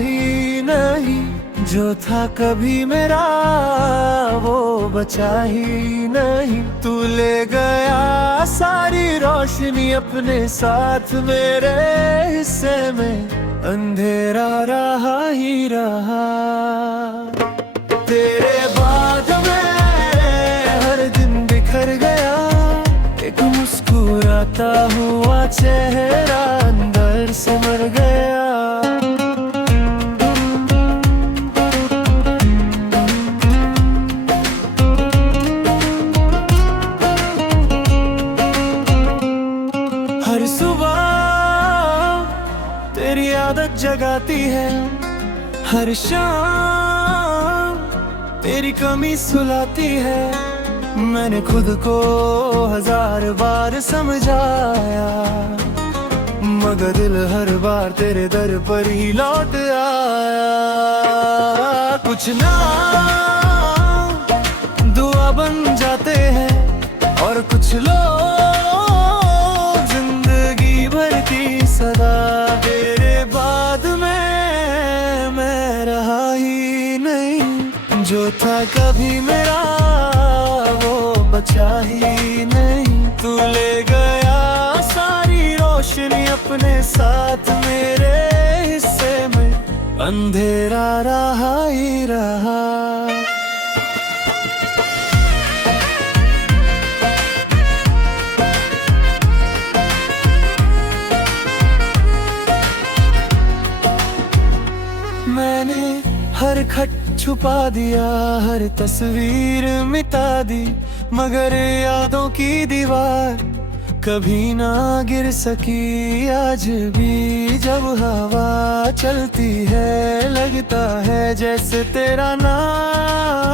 ही नहीं, जो था कभी मेरा वो बचा ही नहीं। तू ले गया सारी रोशनी अपने साथ, मेरे हिस्से में अंधेरा रहा ही रहा। तेरे बाद में हर दिन बिखर गया, एक मुस्कुराता हुआ चेहरा अंदर से मर गया। हर सुबह तेरी आदत जगाती है, हर शाम तेरी कमी सुलाती है। मैंने खुद को 1000 बार समझाया, मगर दिल हर बार तेरे दर पर ही लौट आया। कुछ ना दुआ बन जाते हैं, और कुछ लोग जिंदगी भर की सदा। तेरे बाद में मैं रहा ही नहीं, जो था कभी मेरा वो बचा ही नहीं। तू ले गया सारी रोशनी अपने साथ, मेरे हिस्से में अंधेरा रहा ही रहा। मैंने हर खत छुपा दिया, हर तस्वीर मिटा दी, मगर यादों की दीवार कभी ना गिर सकी। आज भी जब हवा चलती है, लगता है जैसे तेरा नाम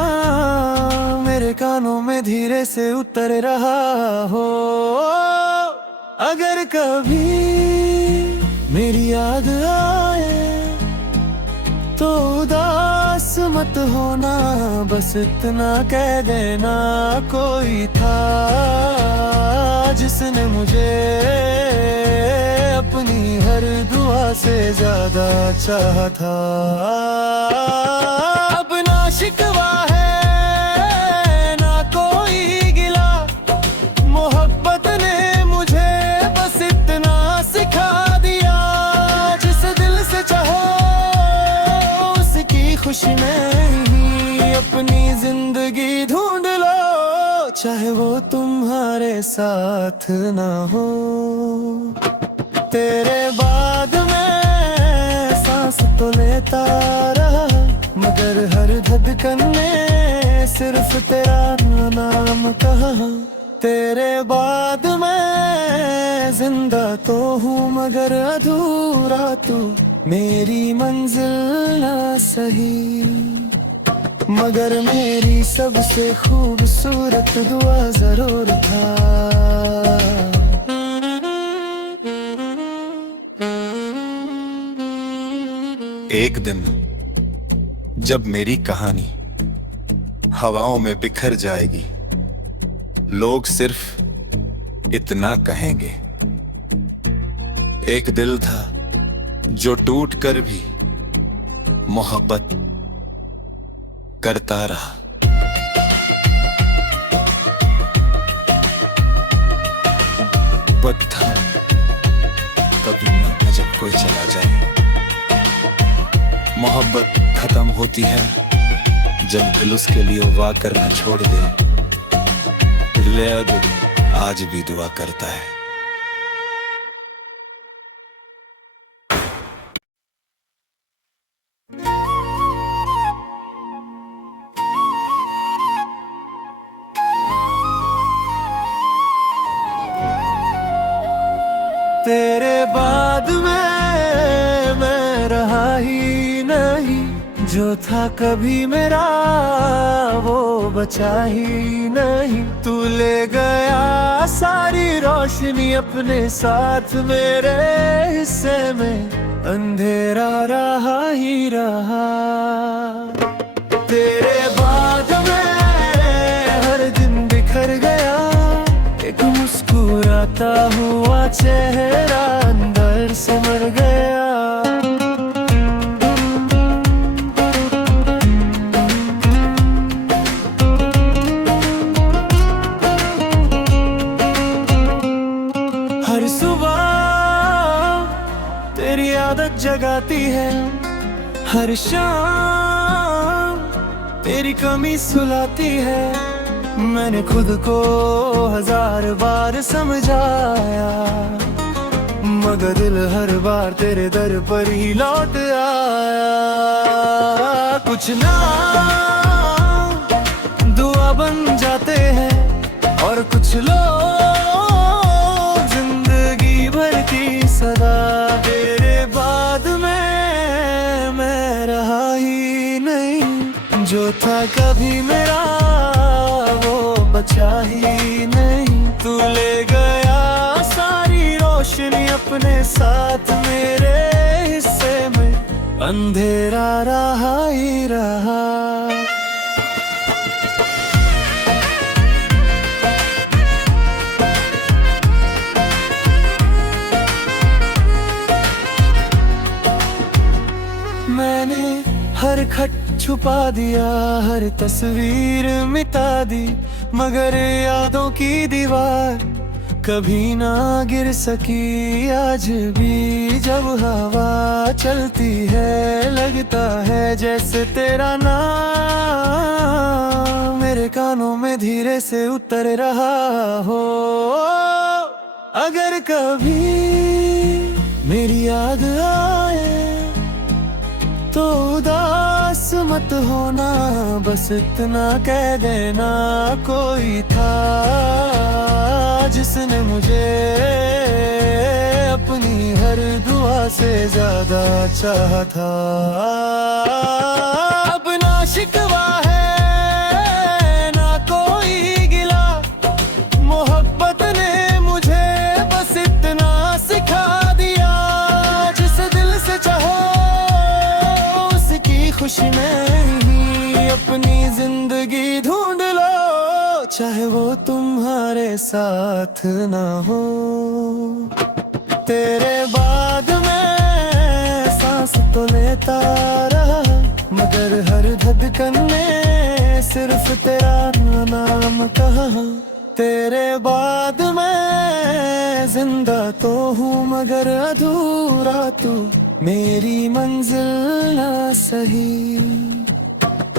मेरे कानों में धीरे से उतर रहा हो। अगर कभी मेरी याद आए तो उदास मत होना, बस इतना कह देना, कोई था जिसने मुझे अपनी हर दुआ से ज्यादा चाहा था। अब ना शिकवा है ना कोई गिला, मोहब्बत ने मुझे बस इतना सिखा दिया। जिस दिल से चाहो खुशी में ही अपनी जिंदगी ढूंढ लो, चाहे वो तुम्हारे साथ ना हो। तेरे बाद में सांस तो लेता रहा, मगर हर धड़कन में सिर्फ तेरा नाम कहा। तेरे बाद मैं जिंदा तो हूँ मगर अधूरा तू, मेरी मंजिल ना सही मगर मेरी सबसे खूबसूरत दुआ जरूर था। एक दिन जब मेरी कहानी हवाओं में बिखर जाएगी, लोग सिर्फ इतना कहेंगे, एक दिल था जो टूट कर भी मोहब्बत करता रहा। वक्त था तब दुनिया में जब कोई चला जाए, मोहब्बत खत्म होती है जब दिल उसके लिए वाह करना छोड़ दे। दिल आज भी दुआ करता है। तेरे बाद में मैं रहा ही नहीं, जो था कभी मेरा वो बचा ही नहीं। तू ले गया सारी रोशनी अपने साथ, मेरे हिस्से में अंधेरा रहा ही रहा। तेरे बाद में हर दिन बिखर गया, एक मुस्कुराता हुआ चेहरा अंदर से मर गया। जगाती है हर शाम, तेरी कमी सुलाती है। मैंने खुद को 1000 बार समझाया, मगर दिल हर बार तेरे दर पर ही लौट आया। कुछ ना दुआ बन जाते हैं और कुछ लोग जिंदगी भर की सदा। तेरे बाद में मैं रहा ही नहीं, जो था कभी मेरा वो बचा ही नहीं। तू ले गया सारी रोशनी अपने साथ, मेरे हिस्से में अंधेरा रहा ही रहा। मैंने हर खत छुपा दिया, हर तस्वीर मिटा दी, मगर यादों की दीवार कभी ना गिर सकी। आज भी जब हवा चलती है लगता है जैसे तेरा नाम मेरे कानों में धीरे से उतर रहा हो। अगर कभी मेरी याद आए तो उदास मत होना, बस इतना कह देना कोई था जिसने मुझे अपनी हर दुआ से ज्यादा चाहा था। अपना शिकवा है ना कोई गिला, मोहब्बत ने मुझे बस इतना सिखा दिया। जिसे दिल से चाहो खुशी में ही अपनी जिंदगी ढूंढ लो, चाहे वो तुम्हारे साथ ना हो। तेरे बाद में सांस तो लेता रहा, मगर हर धड़कन में सिर्फ तेरा नाम कहा। तेरे बाद मैं जिंदा तो हूँ मगर अधूरा तू, मेरी मंजिल ना सही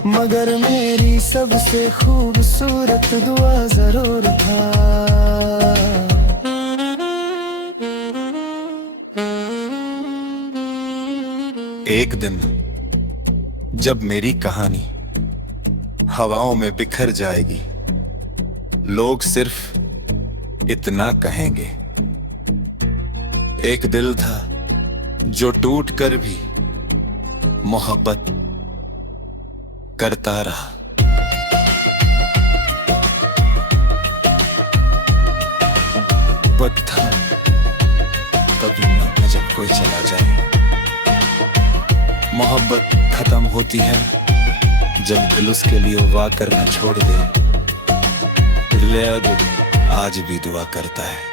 मगर मेरी सबसे खूबसूरत दुआ जरूर था। एक दिन जब मेरी कहानी हवाओं में बिखर जाएगी, लोग सिर्फ इतना कहेंगे, एक दिल था जो टूट कर भी मोहब्बत करता रहा। वक्त था कभी न जब कोई चला जाए, मोहब्बत खत्म होती है जब दिल उसके लिए वाह करना छोड़ दे। दिल आज भी दुआ करता है।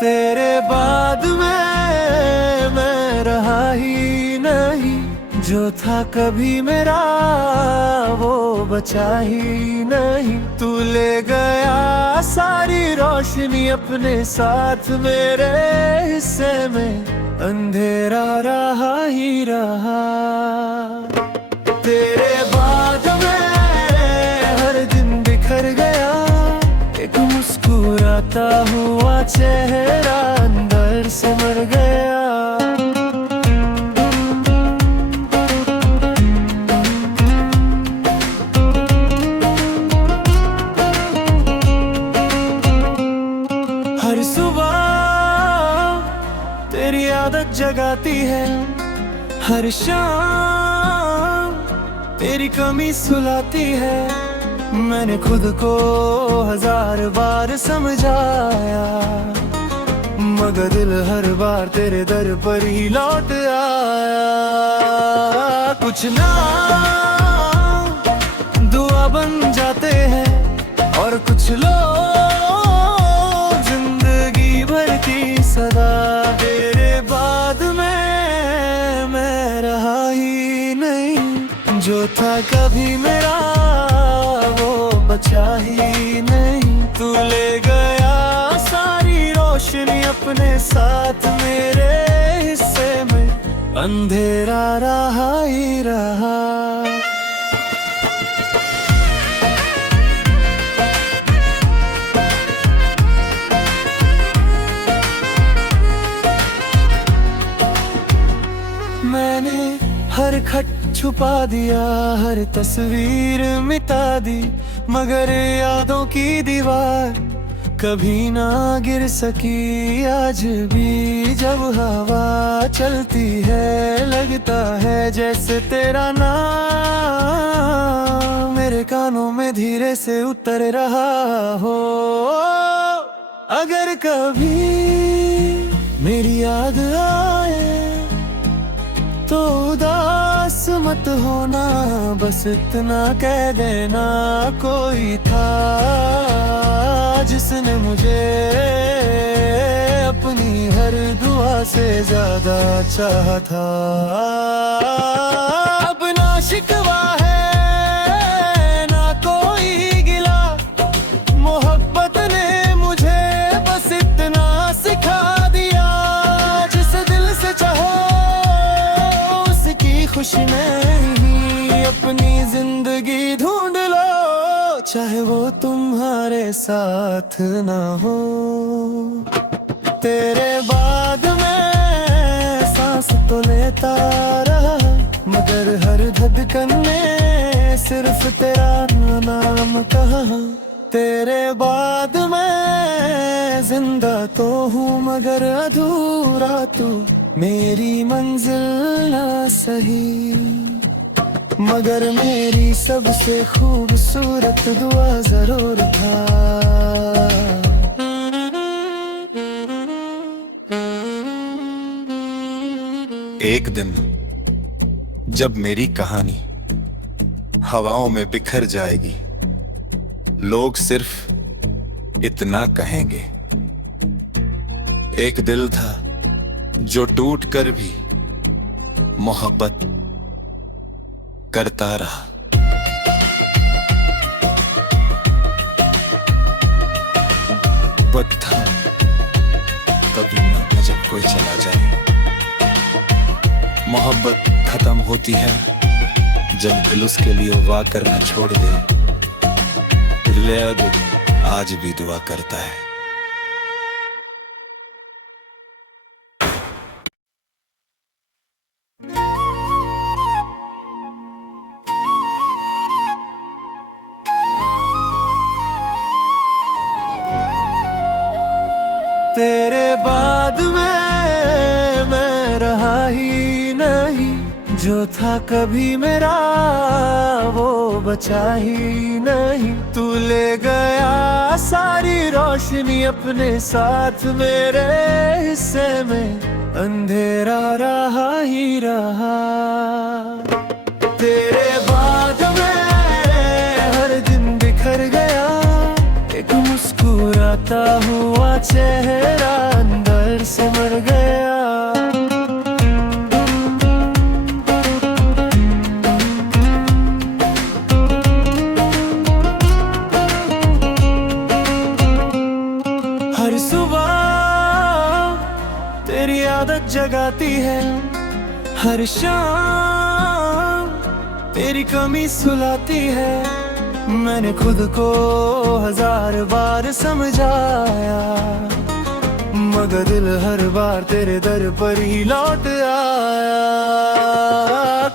तेरे बाद में मैं रहा ही नहीं, जो था कभी मेरा वो बचा ही नहीं। तू ले गया सारी रोशनी अपने साथ, मेरे हिस्से में अंधेरा रहा ही रहा। तेरे बाद में हर दिन बिखर गया, एक मुस्कुराता हुआ चेहरा अंदर से मर गया। हर सुबह तेरी आदत जगाती है, हर शाम तेरी कमी सुलाती है। मैंने खुद को 1000 बार समझाया, मगर दिल हर बार तेरे दर पर ही लौट आया। कुछ ना दुआ बन जाते हैं और कुछ लोग जिंदगी भर की सदा। तेरे बाद में जो था कभी मेरा वो बचा ही नहीं। तू ले गया सारी रोशनी अपने साथ, मेरे हिस्से में अंधेरा रहा ही रहा। मैंने हर खत छुपा दिया, हर तस्वीर मिटा दी, मगर यादों की दीवार कभी ना गिर सकी। आज भी जब हवा चलती है लगता है जैसे तेरा नाम मेरे कानों में धीरे से उतर रहा हो। अगर कभी मेरी याद आए तो उदास मत होना, बस इतना कह देना कोई था जिसने मुझे अपनी हर दुआ से ज्यादा चाहा था। अब ना शिकवा है ना कोई गिला, मोहब्बत ने मुझे बस इतना सिखा दिया, जिस दिल से चाहो खुशी नहीं अपनी जिंदगी ढूंढ लो, चाहे वो तुम्हारे साथ ना हो। तेरे बाद में सांस तो लेता रहा, मगर हर धड़कन में सिर्फ तेरा नाम कहा। तेरे बाद मैं जिंदा तो हूँ मगर अधूरा तू, मेरी मंजिल ना सही मगर मेरी सबसे खूबसूरत दुआ जरूर था। एक दिन जब मेरी कहानी हवाओं में बिखर जाएगी, लोग सिर्फ इतना कहेंगे, एक दिल था जो टूट कर भी मोहब्बत करता रहा। वक्त था तभी न जब कोई चला जाए, मोहब्बत खत्म होती है जब दिल उसके लिए वाह करना छोड़ दे। दिल आज भी दुआ करता है। तेरे बाद में मैं रहा ही नहीं, जो था कभी मेरा वो बचा ही नहीं। तू ले गया सारी रोशनी अपने साथ, मेरे हिस्से में अंधेरा रहा ही रहा। तेरे बाद में हर दिन बिखर गया, एक मुस्कुराता हुआ चेहरा अंदर से मर गया। हर सुबह तेरी आदत जगाती है, हर शाम तेरी कमी सुलाती है। मैंने खुद को 1000 बार समझाया, मगर दिल हर बार तेरे दर पर ही लौट आया।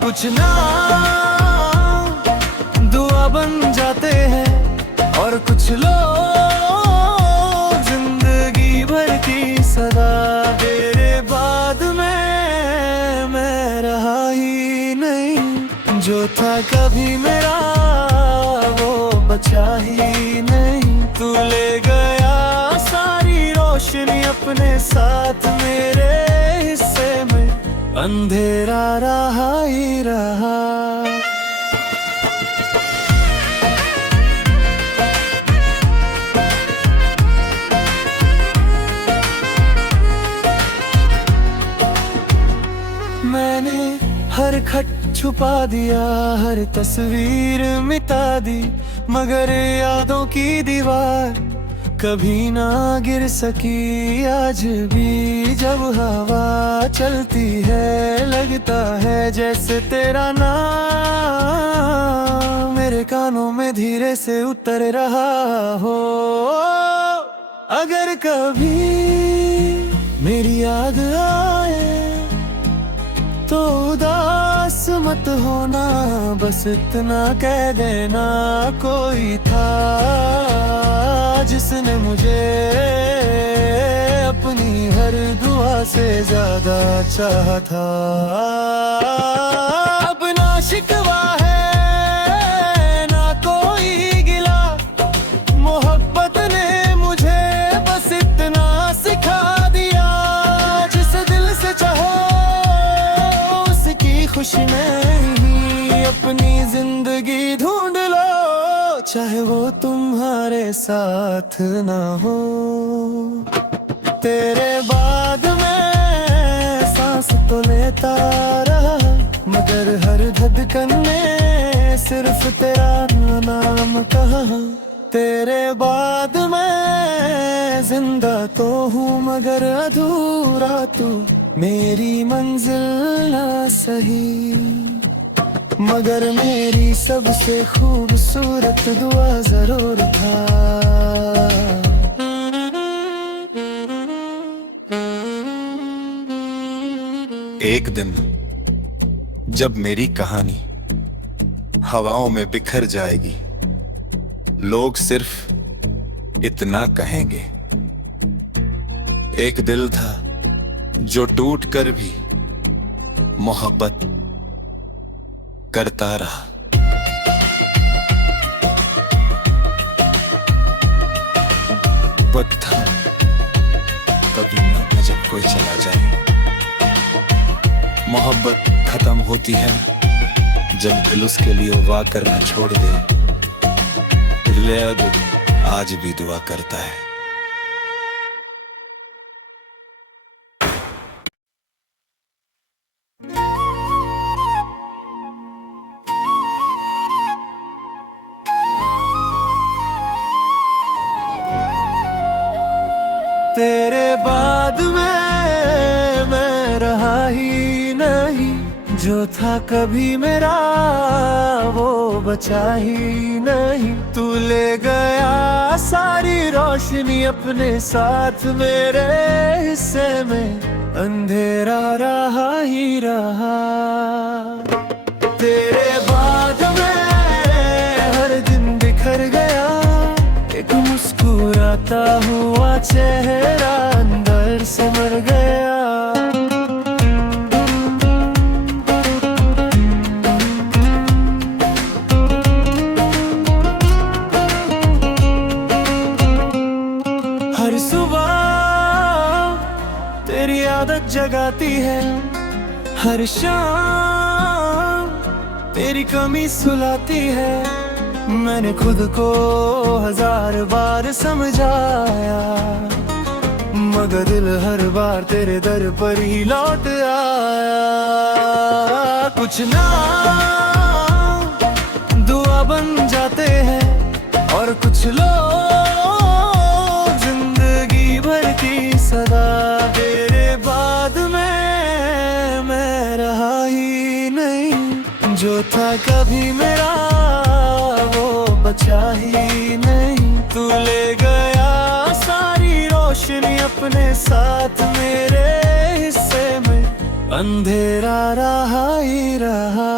कुछ ना दुआ बन जाते हैं और कुछ लोग जिंदगी भर की सदा। तेरे बाद में मैं रहा ही नहीं, जो था कभी मेरा बचा ही नहीं। तू ले गया सारी रोशनी अपने साथ, मेरे हिस्से में अंधेरा रहा ही रहा। मैंने हर खत छुपा दिया, हर तस्वीर मिटा दी, मगर यादों की दीवार कभी ना गिर सकी। आज भी जब हवा चलती है लगता है जैसे तेरा नाम मेरे कानों में धीरे से उतर रहा हो। अगर कभी मेरी याद आए तो उदास मत होना, बस इतना कह देना कोई था जिसने मुझे अपनी हर दुआ से ज्यादा चाहा था। अपना शिकवा है ना कोई गिला, मोहब्बत ने मुझे बस इतना सिखा दिया, जिसे दिल से चाहो उसकी खुशी में ही अपनी जिंदगी ढूंढ लो, चाहे वो तुम्हारे साथ ना हो। तेरे बाद में सांस तो लेता रहा, मगर हर धड़कन ने सिर्फ तेरा नाम कहा। तेरे बाद मैं जिंदा तो हूँ मगर अधूरा तू, मेरी मंजिल ना सही मगर मेरी सबसे खूबसूरत दुआ जरूर था। एक दिन जब मेरी कहानी हवाओं में बिखर जाएगी, लोग सिर्फ इतना कहेंगे, एक दिल था जो टूट कर भी मोहब्बत करता रहा। वक्त था तभी न जब कोई चला जाए, मोहब्बत खत्म होती है जब दिल उसके लिए वाह करना छोड़ दे। दिल आज भी दुआ करता है। तेरे बाद में मैं रहा ही नहीं, जो था कभी मेरा वो बचा ही नहीं। तू ले गया सारी रोशनी अपने साथ, मेरे हिस्से में अंधेरा रहा ही रहा। तेरे बाद में हर दिन बिखर गया, एक मुस्कुराता हुआ चेहरा अंदर से मर गया। हर सुबह तेरी आदत जगाती है, हर शाम तेरी कमी सुलाती है। मैंने खुद को 1000 बार समझाया, मगर दिल हर बार तेरे दर पर ही लौट आया। कुछ ना दुआ बन जाते हैं और कुछ लोग जिंदगी भर की सदा। तेरे बाद में मैं रहा ही नहीं, जो था कभी मेरा वो बचा ही नहीं। तू ले गया सारी रोशनी अपने साथ, मेरे हिस्से में अंधेरा रहा ही रहा।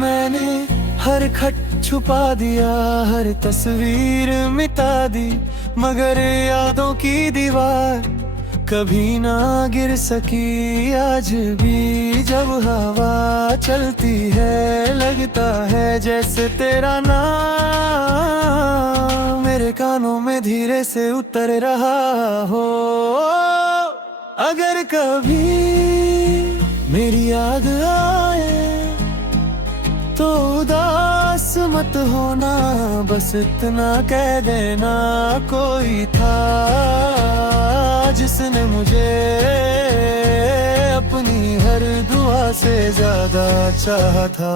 मैंने हर खत छुपा दिया, हर तस्वीर मिटा दी, मगर यादों की दीवार कभी ना गिर सकी। आज भी जब हवा चलती है लगता है जैसे तेरा नाम मेरे कानों में धीरे से उतर रहा हो। अगर कभी मेरी याद आए तो मत होना, बस इतना कह देना। कोई था जिसने मुझे अपनी हर दुआ से ज्यादा चाहा था।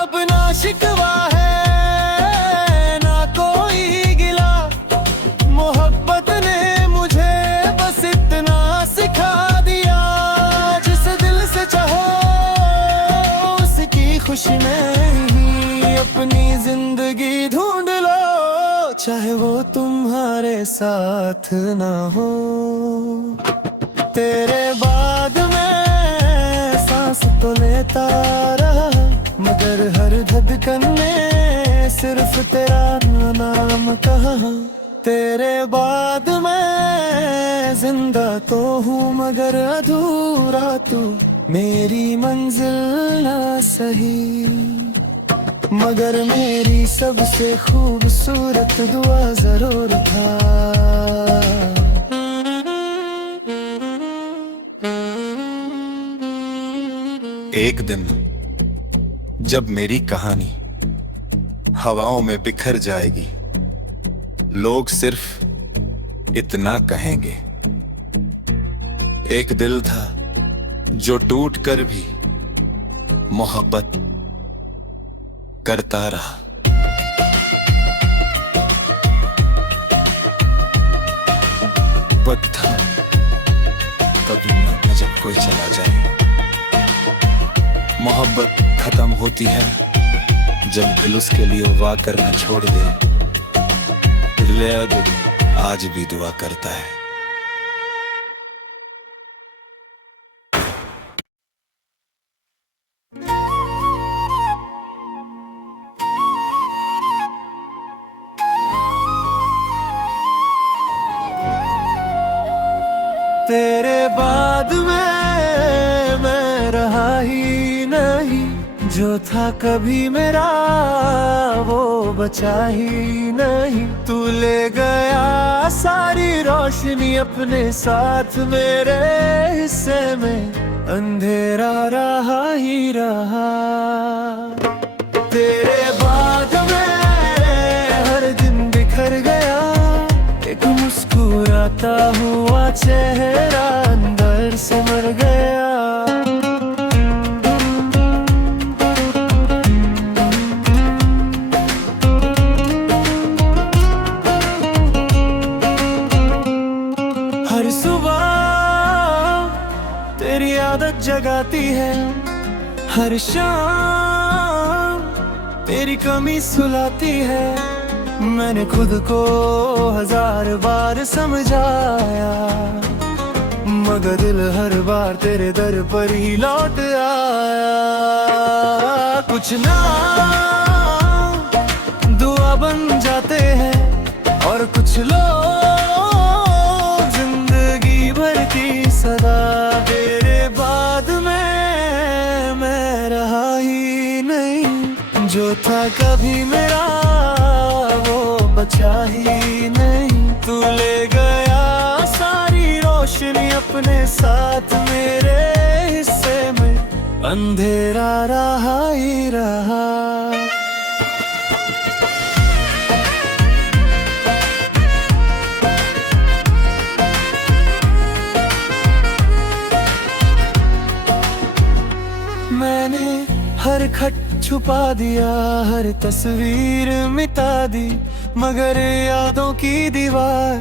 अब ना शिकवा है ना कोई गिला, मोहब्बत ने मुझे बस इतना सिखा दिया। जिस दिल से चाहो उसकी खुशी में ही अपनी जिंदगी ढूंढ लो, चाहे वो तुम्हारे साथ ना हो। तेरे बाद मैं सांस तो लेता रहा, मगर हर धड़कन में सिर्फ तेरा नाम कहा। तेरे बाद मैं जिंदा तो हूँ मगर अधूरा तू, मेरी मंजिल ना सही मगर मेरी सबसे खूबसूरत दुआ जरूर था। एक दिन जब मेरी कहानी हवाओं में बिखर जाएगी, लोग सिर्फ इतना कहेंगे, एक दिल था जो टूट कर भी मोहब्बत करता रहा। वक्त था कभी न जब कोई चला जाए, मोहब्बत खत्म होती है जब दिल उसके लिए वाह करना छोड़ दे। दिल आज भी दुआ करता है। तेरे बाद मैं रहा ही नहीं, जो था कभी मेरा वो बचा ही नहीं। तू ले गया सारी रोशनी अपने साथ, मेरे हिस्से में अंधेरा रहा ही रहा। तेरे बाद में हर दिन बिखर गया, एक मुस्कुराता हुआ चेहरा अंदर से मर गया। हर सुबह तेरी आदत जगाती है, हर शाम तेरी कमी सुलाती है। मैंने खुद को 1000 बार समझाया, मगर दिल हर बार तेरे दर पर ही लौट आया। कुछ ना दुआ बन जाते हैं और कुछ लोग जिंदगी भर की सदा। तेरे बाद मैं रहा ही नहीं, जो था कभी मेरा बचा ही नहीं। तू ले गया सारी रोशनी अपने साथ, मेरे हिस्से में अंधेरा रहा ही रहा। मैंने हर खट छुपा दिया, हर तस्वीर मिटा दी, मगर यादों की दीवार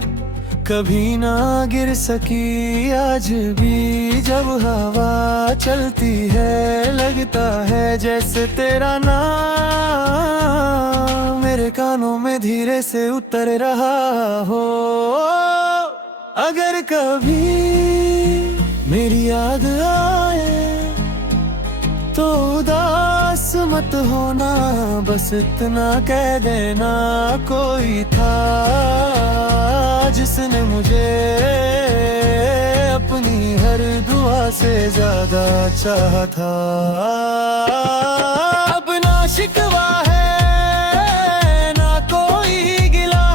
कभी ना गिर सकी। आज भी जब हवा चलती है, लगता है जैसे तेरा नाम मेरे कानों में धीरे से उतर रहा हो। अगर कभी मेरी याद आए तो उदास मत होना, बस इतना कह देना। कोई था जिसने मुझे अपनी हर दुआ से ज्यादा चाहा था। अब ना शिकवा है ना कोई गिला,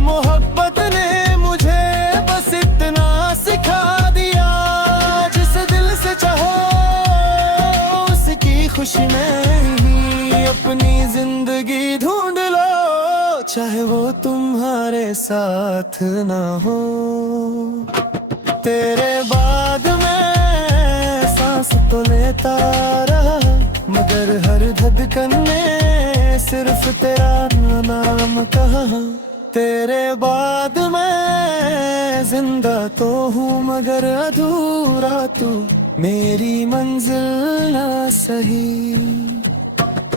मोहब्बत ने मुझे बस इतना सिखा दिया। जिस दिल से चाहो उसकी खुशी में अपनी जिंदगी ढूंढ लो, चाहे वो तुम्हारे साथ ना हो। तेरे बाद मैं सांस तो लेता रहा, मगर हर धड़कन में सिर्फ तेरा नाम कहा। तेरे बाद मैं जिंदा तो हूँ मगर अधूरा तू, मेरी मंजिल ना सही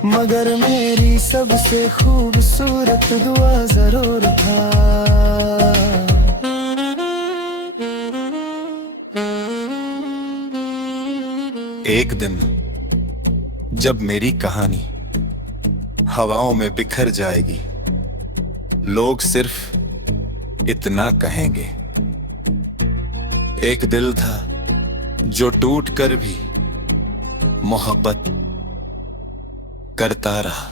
मगर मेरी सबसे खूबसूरत दुआ जरूर था। एक दिन जब मेरी कहानी हवाओं में बिखर जाएगी, लोग सिर्फ इतना कहेंगे, एक दिल था जो टूट कर भी मोहब्बत करता रहा।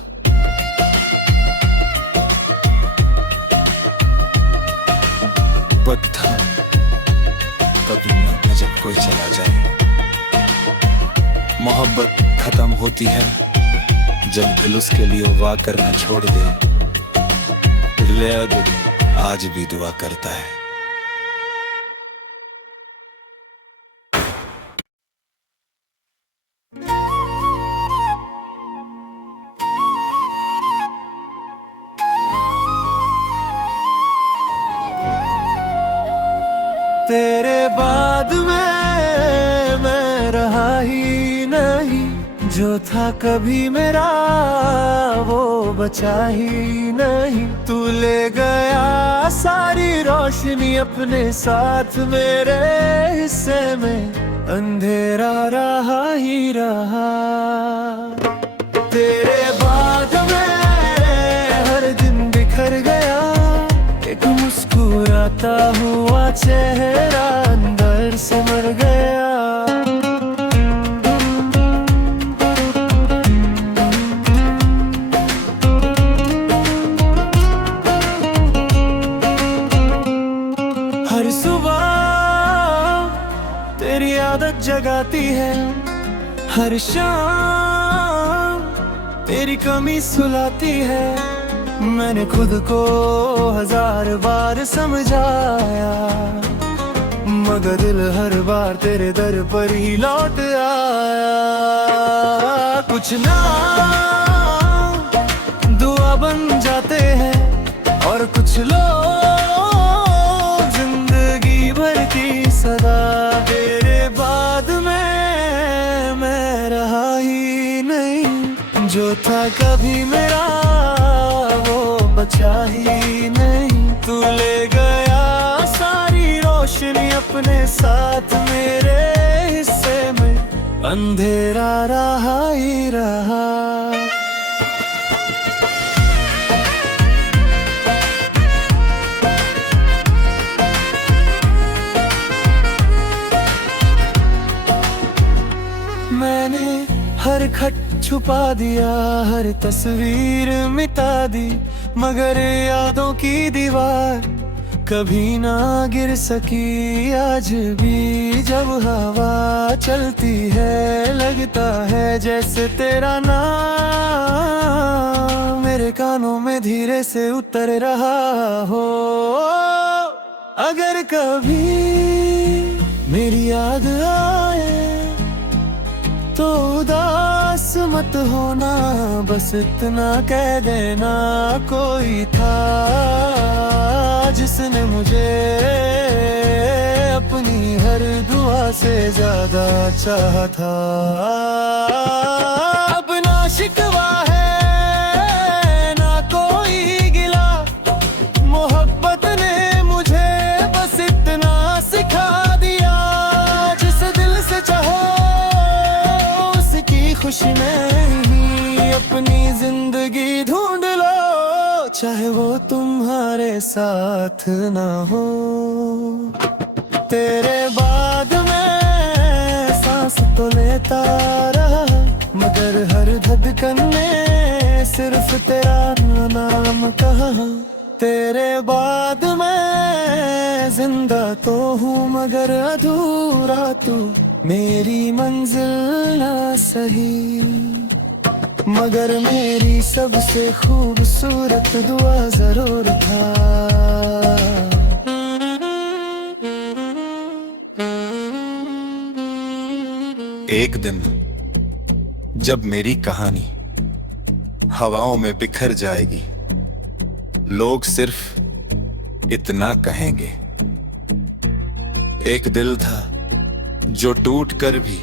वक्त था कभी न जब कोई चला जाए, मोहब्बत खत्म होती है जब दिल उसके लिए वाह करना छोड़ दे। दिल आज भी दुआ करता है। तेरे बाद मैं रहा ही नहीं, जो था कभी मेरा वो बचा ही नहीं। तू ले गया सारी रोशनी अपने साथ, मेरे हिस्से में अंधेरा रहा ही रहा। तेरे बाद मैं हर दिन बिखर गया, एक मुस्कुराता हुआ चेहरा अंदर से मर गया। हर सुबह तेरी आदत जगाती है, हर शाम तेरी कमी सुलाती है। मैंने खुद को 1000 बार समझाया, मगर दिल हर बार तेरे दर पर ही लौट आया। कुछ ना दुआ बन जाते हैं और कुछ लोग जिंदगी भर की सदा। तेरे बाद मैं रहा ही नहीं, जो था कभी मेरा वो बचा ही नहीं। तू ले गया सारी रोशनी अपने साथ, मेरे हिस्से में अंधेरा रहा ही रहा। मैंने हर खत छुपा दिया, हर तस्वीर मिटा दी, मगर यादों की दीवार कभी ना गिर सकी। आज भी जब हवा चलती है, लगता है जैसे तेरा नाम मेरे कानों में धीरे से उतर रहा हो। अगर कभी मेरी याद आए तो उदास मत होना, बस इतना कह देना कोई था जिसने मुझे अपनी हर दुआ से ज्यादा चाहा था। अब ना शिकवा है ना कोई गिला, मोहब्बत ने मुझे बस इतना सिखा दिया। जिस दिल से चाहो खुशी में ही अपनी जिंदगी ढूंढ लो, चाहे वो तुम्हारे साथ ना हो। तेरे बाद मैं सांस तो लेता रहा, मगर हर धड़कन में सिर्फ तेरा नाम कहा। तेरे बाद मैं जिंदा तो हूँ मगर अधूरा तू, मेरी मंजिल ना सही मगर मेरी सबसे खूबसूरत दुआ जरूर था। एक दिन जब मेरी कहानी हवाओं में बिखर जाएगी, लोग सिर्फ इतना कहेंगे, एक दिल था जो टूट कर भी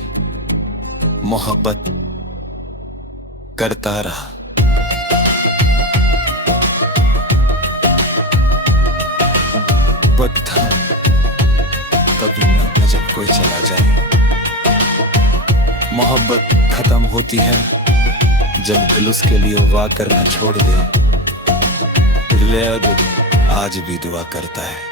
मोहब्बत करता रहा। वक्त था तभी न जब कोई चला जाए। मोहब्बत खत्म होती है जब दिल उसके लिए वाह करना छोड़ दे। दिल आज भी दुआ करता है।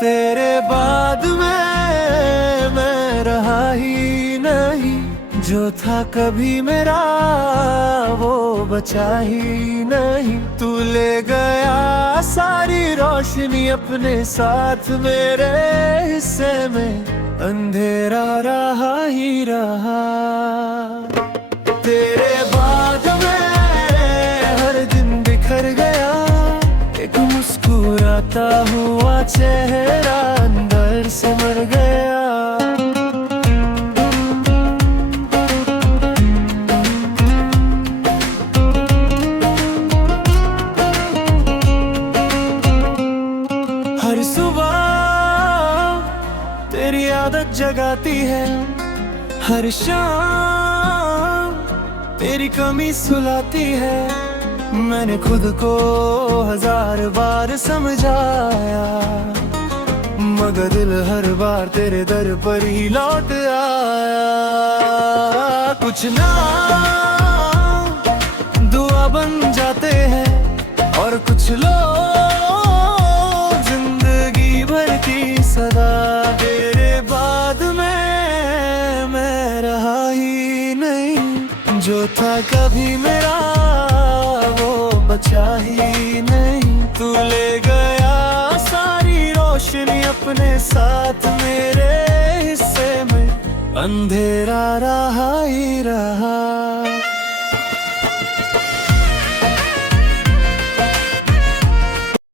तेरे बाद में मैं रहा ही नहीं, जो था कभी मेरा वो बचा ही नहीं। तू ले गया सारी रोशनी अपने साथ, मेरे हिस्से में अंधेरा रहा ही रहा। तेरे बाद में हर दिन बिखर गया, एक मुस्कुराता हुआ चेहरा अंदर से मर गया। हर सुबह तेरी आदत जगाती है, हर शाम तेरी कमी सुलाती है। मैंने खुद को 1000 बार समझाया, मगर दिल हर बार तेरे दर पर ही लौट आया। कुछ ना दुआ बन जाते हैं और कुछ लोग जिंदगी भर की सदा। तेरे बाद में मैं रहा ही नहीं, जो था कभी मेरा बचा ही नहीं। तू ले गया सारी रोशनी अपने साथ, मेरे हिस्से में अंधेरा रहा ही रहा।